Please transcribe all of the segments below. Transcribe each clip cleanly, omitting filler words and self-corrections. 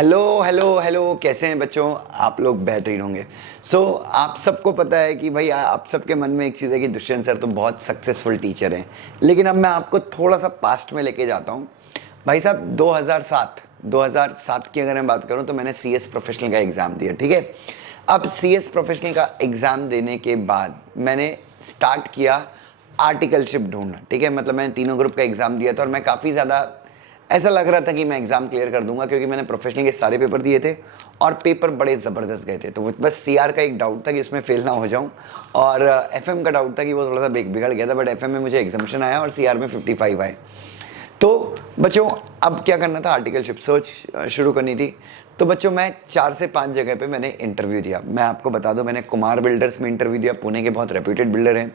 Hello hello hello, कैसे हैं बच्चों? आप लोग बेहतरीन होंगे। आप सबको पता है कि भाई आप सबके मन में एक चीज़ है कि दुष्यंत सर तो बहुत सक्सेसफुल टीचर हैं। लेकिन अब मैं आपको थोड़ा सा पास्ट में लेके जाता हूँ। भाई साहब 2007 की अगर मैं बात करूँ तो मैंने सीएस प्रोफेशनल का एग्ज़ाम दिया, ठीक है। अब सीएस प्रोफेशनल का एग्ज़ाम देने के बाद मैंने स्टार्ट किया आर्टिकलशिप ढूंढना, ठीक है। मतलब मैंने तीनों ग्रुप का एग्ज़ाम दिया था और मैं काफ़ी ज़्यादा ऐसा लग रहा था कि मैं एग्ज़ाम क्लियर कर दूंगा, क्योंकि मैंने प्रोफेशनल के सारे पेपर दिए थे और पेपर बड़े ज़बरदस्त गए थे। तो बस सीआर का एक डाउट था कि उसमें फेल ना हो जाऊं, और एफएम का डाउट था कि वो थोड़ा सा बिगड़ गया था, बट एफएम में मुझे एग्जामेशन आया और सीआर में 55 आए। तो बच्चों अब क्या करना था, आर्टिकलशिप सर्च शुरू करनी थी। तो बच्चों मैं 4 से 5 जगह पे मैंने इंटरव्यू दिया। मैं आपको बता दूं, मैंने कुमार बिल्डर्स में इंटरव्यू दिया, पुणे के बहुत रेप्यूटेड बिल्डर हैं।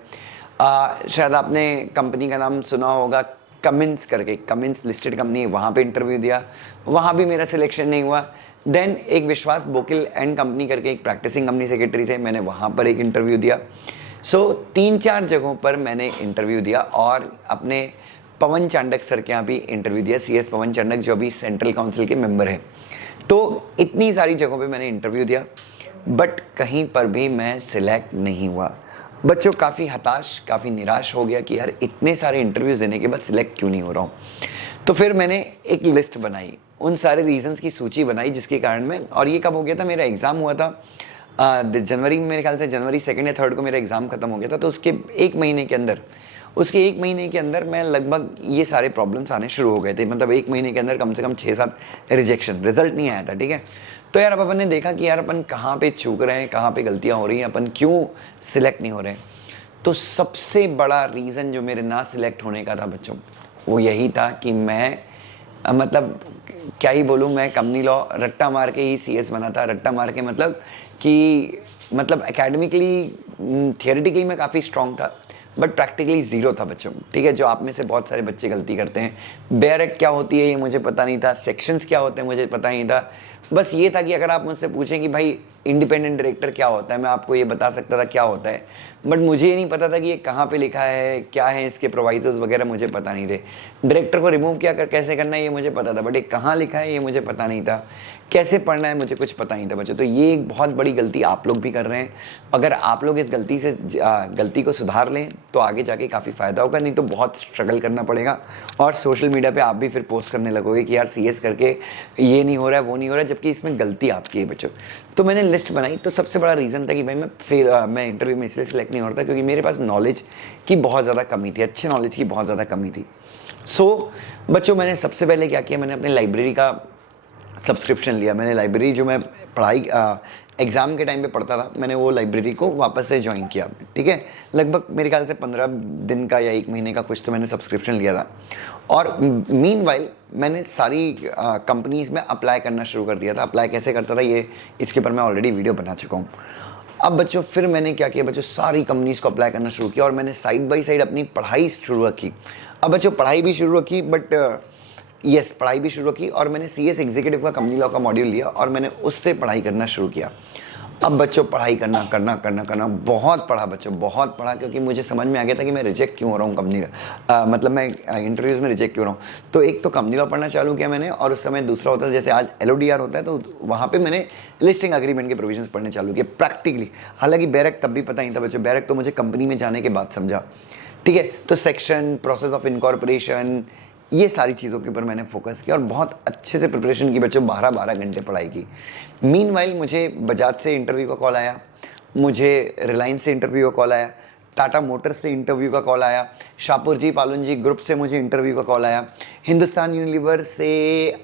शायद आपने कंपनी का नाम सुना होगा, कमिंस करके, कमिंस लिस्टेड कंपनी है, वहाँ पे इंटरव्यू दिया, वहाँ भी मेरा सिलेक्शन नहीं हुआ। देन एक विश्वास बोकिल एंड कंपनी करके एक प्रैक्टिसिंग कंपनी सेक्रेटरी थे, मैंने वहाँ पर एक इंटरव्यू दिया। 3-4 जगहों पर मैंने इंटरव्यू दिया और अपने पवन चांडक सर के यहाँ भी इंटरव्यू दिया, सीएस पवन चांडक जो अभी सेंट्रल काउंसिल के मेंबर हैं। तो इतनी सारी जगहों पे मैंने इंटरव्यू दिया, बट कहीं पर भी मैं सिलेक्ट नहीं हुआ। बच्चों काफ़ी हताश, काफ़ी निराश हो गया कि यार इतने सारे इंटरव्यूज़ देने के बाद सिलेक्ट क्यों नहीं हो रहा हूँ। तो फिर मैंने एक लिस्ट बनाई, उन सारे रीजंस की सूची बनाई जिसके कारण मैं, और ये कब हो गया था, मेरा एग्ज़ाम हुआ था जनवरी में, मेरे ख्याल से जनवरी 2 या 3 को मेरा एग्ज़ाम खत्म हो गया था। तो उसके एक महीने के अंदर मैं लगभग ये सारे प्रॉब्लम्स आने शुरू हो गए थे। मतलब एक महीने के अंदर कम से कम 6-7 रिजेक्शन, रिजल्ट नहीं आया था, ठीक है। तो यार अब अपन ने देखा कि यार अपन कहाँ पे चूक रहे हैं, कहाँ पे गलतियाँ हो रही हैं, अपन क्यों सिलेक्ट नहीं हो रहे हैं। तो सबसे बड़ा रीज़न जो मेरे ना सिलेक्ट होने का था बच्चों, वो यही था कि मैं मतलब क्या ही बोलूँ, मैं कंपनी लॉ रट्टा मार के ही सीएस बना था। रट्टा मार के मतलब एकेडमिकली थियोरेटिकली मैं काफ़ी स्ट्रॉन्ग था, बट प्रैक्टिकली ज़ीरो था बच्चों, ठीक है। जो आप में से बहुत सारे बच्चे गलती करते हैं। बेयर एक्ट क्या होती है ये मुझे पता नहीं था, सेक्शंस क्या होते हैं मुझे पता नहीं था। बस ये था कि अगर आप मुझसे पूछें कि भाई इंडिपेंडेंट डायरेक्टर क्या होता है, मैं आपको ये बता सकता था क्या होता है, बट मुझे ये नहीं पता था कि ये कहाँ पे लिखा है, क्या है इसके प्रोवाइजर्स वगैरह, मुझे पता नहीं थे। डायरेक्टर को रिमूव कैसे करना है ये मुझे पता था, बट ये कहाँ लिखा है ये मुझे पता नहीं था। कैसे पढ़ना है मुझे कुछ पता नहीं था बच्चों। तो ये एक बहुत बड़ी गलती आप लोग भी कर रहे हैं। अगर आप लोग इस गलती को सुधार लें तो आगे जाके काफ़ी फ़ायदा होगा, नहीं तो बहुत स्ट्रगल करना पड़ेगा। और सोशल मीडिया पे आप भी फिर पोस्ट करने लगोगे कि यार सीएस करके ये नहीं हो रहा है, वो नहीं हो रहा है, जबकि इसमें गलती आपकी है बच्चों। तो मैंने लिस्ट बनाई, तो सबसे बड़ा रीज़न था कि भाई मैं इंटरव्यू में इसलिए सिलेक्ट नहीं हो रहा था क्योंकि मेरे पास नॉलेज की बहुत ज़्यादा कमी थी, अच्छे नॉलेज की बहुत ज़्यादा कमी थी। बच्चों मैंने सबसे पहले क्या किया, मैंने अपनी लाइब्रेरी का सब्सक्रिप्शन लिया। मैंने लाइब्रेरी जो मैं पढ़ाई एग्ज़ाम के टाइम पे पढ़ता था, मैंने वो लाइब्रेरी को वापस से ज्वाइन किया, ठीक है। लगभग मेरे ख्याल से 15 दिन का या 1 महीने का कुछ तो मैंने सब्सक्रिप्शन लिया था। और मीनवाइल मैंने सारी कंपनीज़ में अप्लाई करना शुरू कर दिया था। अप्लाई कैसे करता था ये, इसके ऊपर मैं ऑलरेडी वीडियो बना चुका हूँ। अब बच्चों फिर मैंने क्या किया बच्चों, सारी कंपनीज़ को अप्लाई करना शुरू किया और मैंने साइड बाई साइड अपनी पढ़ाई शुरू रखी। अब बच्चों पढ़ाई भी शुरू रखी, बट पढ़ाई भी शुरू की, और मैंने सीएस एग्जीक्यूटिव का कंपनी लॉ का मॉड्यूल लिया और मैंने उससे पढ़ाई करना शुरू किया। अब बच्चों पढ़ाई करना बहुत पढ़ा बच्चों, बहुत पढ़ा, क्योंकि मुझे समझ में आ गया था कि मैं रिजेक्ट क्यों हो रहा हूँ कंपनी का, मतलब मैं इंटरव्यूज़ में रिजेक्ट क्यों हो रहा हूँ। तो एक तो कंपनी लॉ पढ़ना चालू किया मैंने, और उस समय दूसरा होता है जैसे आज एलओडीआर होता है, तो वहाँ पर मैंने लिस्टिंग एग्रीमेंट के प्रोविजंस पढ़ने चालू किए प्रैक्टिकली। हालांकि बैरक तब भी पता नहीं था बच्चों, बैरक तो मुझे कंपनी में जाने के बाद समझा, ठीक है। तो सेक्शन, प्रोसेस ऑफ इनकॉर्पोरेशन, ये सारी चीज़ों के ऊपर मैंने फोकस किया और बहुत अच्छे से प्रिपरेशन की बच्चों, 12-12 घंटे पढ़ाई की। मीनवाइल मुझे बजाज से इंटरव्यू का कॉल आया, मुझे रिलायंस से इंटरव्यू का कॉल आया, टाटा मोटर्स से इंटरव्यू का कॉल आया, शाहपुर जी पालुन जी ग्रुप से मुझे इंटरव्यू का कॉल आया, हिंदुस्तान यूनिलीवर से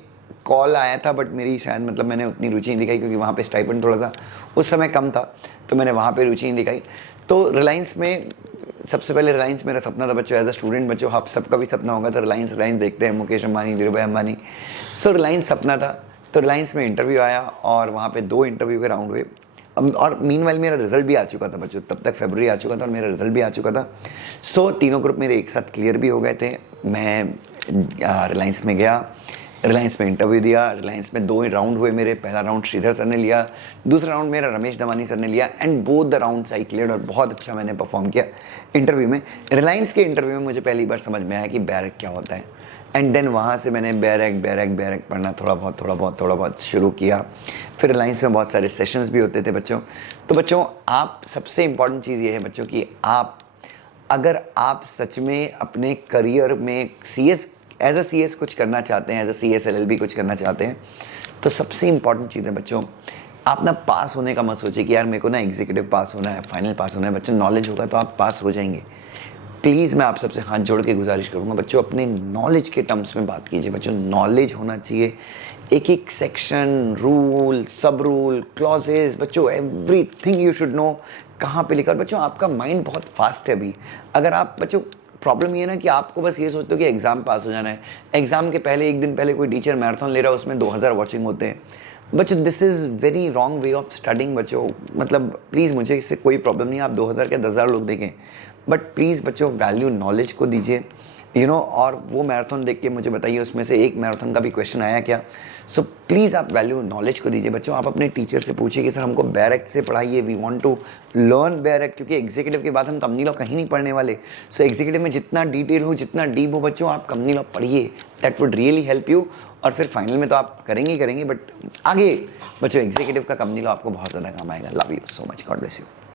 कॉल आया था, बट मेरी शायद मतलब मैंने उतनी रुचि नहीं दिखाई क्योंकि वहाँ पे स्टाइपेंड थोड़ा सा उस समय कम था, तो मैंने वहाँ पे रुचि नहीं दिखाई। तो रिलायंस में सबसे पहले, रिलायंस मेरा सपना था बच्चों, एज अ स्टूडेंट बच्चों, आप सबका भी सपना होगा। तो रिलायंस देखते हैं, मुकेश अंबानी, धीरू भाई अंबानी। रिलायंस सपना था। तो रिलायंस में इंटरव्यू आया और वहाँ पे 2 इंटरव्यू के राउंड हुए। और मीनवाइल मेरा रिजल्ट भी आ चुका था बच्चों, तब तक फरवरी आ चुका था और मेरा रिजल्ट भी आ चुका था। तीनों ग्रुप मेरे एक साथ क्लियर भी हो गए थे। मैं रिलायंस में गया, रिलायंस में इंटरव्यू दिया। रिलायंस में 2 राउंड हुए मेरे। पहला राउंड श्रीधर सर ने लिया, दूसरा राउंड मेरा रमेश दमानी सर ने लिया, and both the rounds I cleared, और बहुत अच्छा मैंने परफॉर्म किया इंटरव्यू में। रिलायंस के इंटरव्यू में मुझे पहली बार समझ में आया कि बैरक क्या होता है। एंड देन वहाँ से मैंने बैरक पढ़ना थोड़ा बहुत शुरू किया। फिर रिलायंस में बहुत सारे सेशंस भी होते थे बच्चों। तो बच्चों आप सबसे इम्पॉर्टेंट चीज़ ये है बच्चों कि अगर आप सच में अपने करियर में एज अ सी एस कुछ करना चाहते हैं, as a C S LLB कुछ करना चाहते हैं, तो सबसे इम्पॉर्टेंट चीज़ है बच्चों, आप ना पास होने का मत सोचिए कि यार मेरे को ना एग्जीक्यूटिव पास होना है, फाइनल पास होना है। बच्चों नॉलेज होगा तो आप पास हो जाएंगे। प्लीज़ मैं आप सबसे हाथ जोड़ के गुजारिश करूँगा बच्चों, अपने नॉलेज के टर्म्स में बात कीजिए बच्चों। नॉलेज होना चाहिए, एक एक सेक्शन, रूल, सब रूल, क्लॉजेज, बच्चों एवरीथिंग यू शुड नो कहाँ पे लिखा। और बच्चों आपका माइंड बहुत फास्ट है अभी। अगर आप बच्चों, प्रॉब्लम ये है ना कि आपको बस ये सोचते हो कि एग्ज़ाम पास हो जाना है। एग्ज़ाम के पहले एक दिन पहले कोई टीचर मैराथन ले रहा है, उसमें 2000 वॉचिंग होते हैं। बच्चों this is very wrong way of studying बच्चों। मतलब प्लीज़, मुझे इससे कोई प्रॉब्लम नहीं है, आप 2000 के 10,000 लोग देखें, बट प्लीज़ बच्चों वैल्यू नॉलेज को दीजिए, और वो मैराथन देख के मुझे बताइए उसमें से एक मैराथन का भी क्वेश्चन आया क्या। सो प्लीज़ आप वैल्यू नॉलेज को दीजिए बच्चों। आप अपने टीचर से पूछिए कि सर हमको बैरक से पढ़ाइए, we want to learn bare act, क्योंकि एग्जीक्यूटिव के बाद हम कंपनी लॉ कहीं नहीं पढ़ने वाले। सो एग्जीक्यूटिव में जितना डिटेल हो, जितना डीप हो बच्चों, आप कंपनी लॉ पढ़िए, that would really help you. और फिर फाइनल में तो आप करेंगे, बट आगे बच्चों एग्जीक्यूटिव का कंपनी लॉ आपको बहुत ज़्यादा काम आएगा। Love you so much, God bless you.